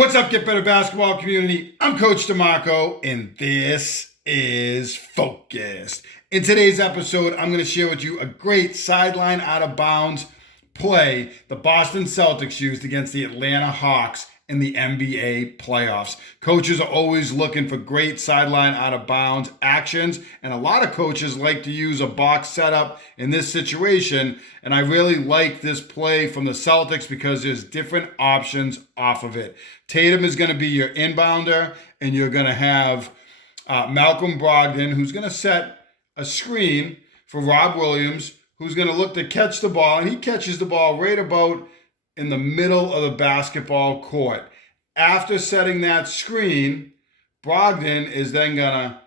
What's up, Get Better Basketball community? I'm Coach DeMarco, and this is Focused. In today's episode, I'm going to share with you a great sideline out of bounds play the Boston Celtics used against the Atlanta Hawks in the NBA playoffs. Coaches are always looking for great sideline out of bounds actions, and a lot of coaches like to use a box setup in this situation, and I really like this play from the Celtics because there's different options off of it. Tatum is going to be your inbounder, and you're going to have Malcolm Brogdon, who's going to set a screen for Rob Williams, who's going to look to catch the ball, and he catches the ball right about in the middle of the basketball court. After setting that screen, Brogdon is then going to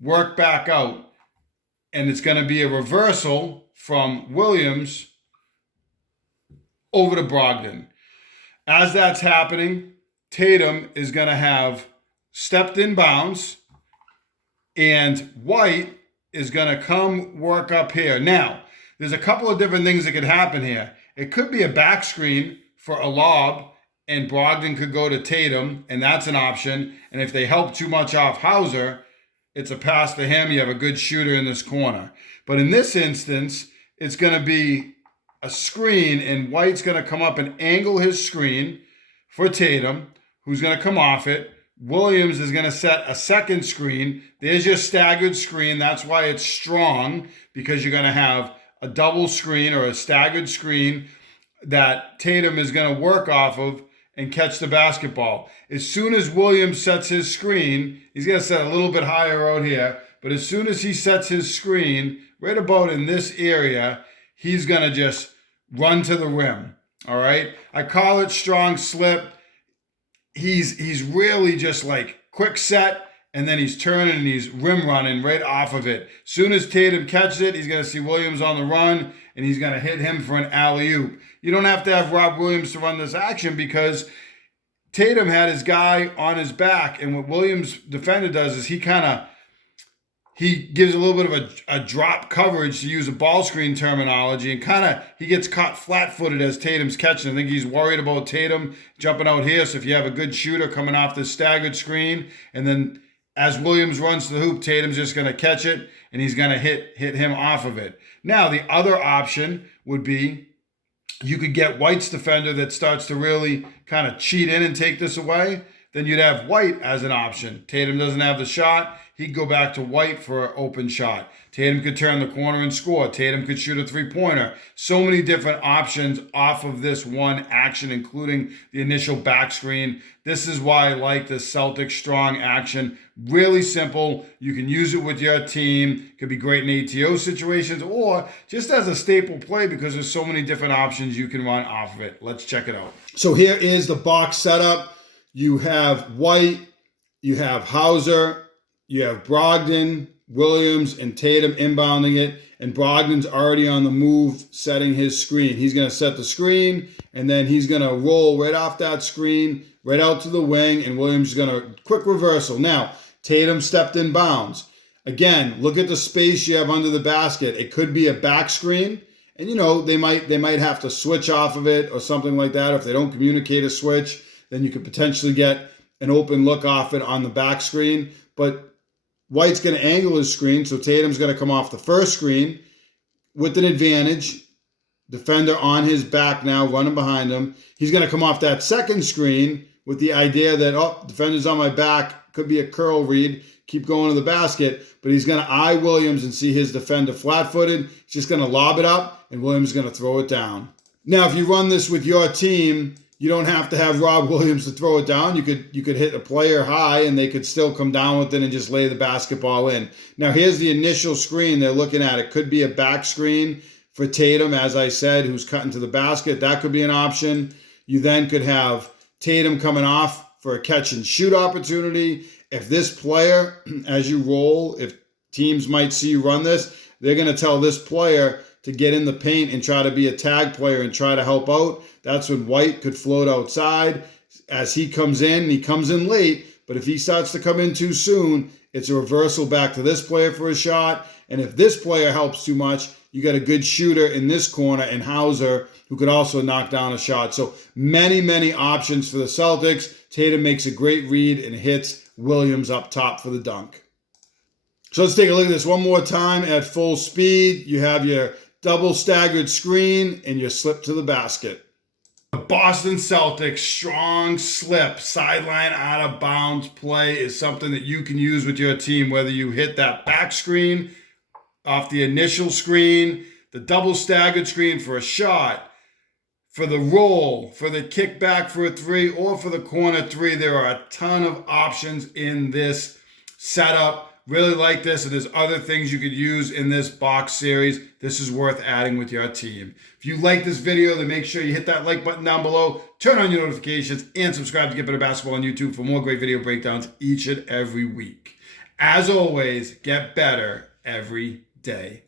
work back out, and it's going to be a reversal from Williams over to Brogdon. As that's happening, Tatum is going to have stepped in bounds, and White is going to come work up here. Now, there's a couple of different things that could happen here. It could be a back screen for a lob, and Brogdon could go to Tatum, and that's an option. And if they help too much off Hauser, it's a pass to him. You have a good shooter in this corner. But in this instance, it's going to be a screen, and White's going to come up and angle his screen for Tatum, who's going to come off it. Williams is going to set a second screen. There's your staggered screen. That's why it's strong, because you're going to have a double screen or a staggered screen that Tatum is going to work off of and catch the basketball. As soon as Williams sets his screen, he's going to set a little bit higher out here, but as soon as he sets his screen, right about in this area, he's going to just run to the rim, all right? I call it strong slip. He's really just like quick set, and then he's turning and he's rim running right off of it. Soon as Tatum catches it, he's going to see Williams on the run, and he's going to hit him for an alley-oop. You don't have to have Rob Williams to run this action because Tatum had his guy on his back, and what Williams' defender does is he gives a little bit of a drop coverage, to use a ball screen terminology, and he gets caught flat-footed as Tatum's catching. I think he's worried about Tatum jumping out here, so if you have a good shooter coming off this staggered screen, and then as Williams runs to the hoop, Tatum's just going to catch it, and he's going to hit him off of it. Now, the other option would be you could get White's defender that starts to really kind of cheat in and take this away. Then you'd have White as an option. Tatum doesn't have the shot. He'd go back to White for an open shot. Tatum could turn the corner and score. Tatum could shoot a three-pointer. So many different options off of this one action, including the initial back screen. This is why I like the Celtics strong action. Really simple. You can use it with your team. Could be great in ATO situations or just as a staple play because there's so many different options you can run off of it. Let's check it out. So here is the box setup. You have White, you have Hauser, you have Brogdon, Williams, and Tatum inbounding it, and Brogdon's already on the move setting his screen. He's going to set the screen, and then he's going to roll right off that screen, right out to the wing, and Williams is going to quick reversal. Now, Tatum stepped in bounds. Again, look at the space you have under the basket. It could be a back screen, and they might have to switch off of it or something like that. If they don't communicate a switch, then you could potentially get an open look off it on the back screen. But White's going to angle his screen, so Tatum's going to come off the first screen with an advantage. Defender on his back now, running behind him. He's going to come off that second screen with the idea that, defender's on my back, could be a curl read, keep going to the basket, but he's going to eye Williams and see his defender flat-footed. He's just going to lob it up, and Williams is going to throw it down. Now, if you run this with your team, you don't have to have Rob Williams to throw it down. You could hit a player high, and they could still come down with it and just lay the basketball in. Now, here's the initial screen they're looking at. It could be a back screen for Tatum, as I said, who's cutting to the basket. That could be an option. You then could have Tatum coming off for a catch and shoot opportunity. If this player, as you roll, if teams might see you run this, they're going to tell this player to get in the paint and try to be a tag player and try to help out. That's when White could float outside. As he comes in late, but if he starts to come in too soon, it's a reversal back to this player for a shot. And if this player helps too much, You got a good shooter in this corner and Hauser, who could also knock down a shot. So many options for the Celtics. Tatum makes a great read and hits Williams up top for the dunk. So let's take a look at this one more time at full speed. You have your double staggered screen and your slip to the basket. The Boston Celtics strong slip, sideline out of bounds play is something that you can use with your team, whether you hit that back screen off the initial screen, the double staggered screen for a shot, for the roll, for the kick back for a three, or for the corner three. There are a ton of options in this setup. Really like this, and there's other things you could use in this box series. This is worth adding with your team. If you like this video, then make sure you hit that like button down below, turn on your notifications, and subscribe to Get Better Basketball on YouTube for more great video breakdowns each and every week. As always, get better every day.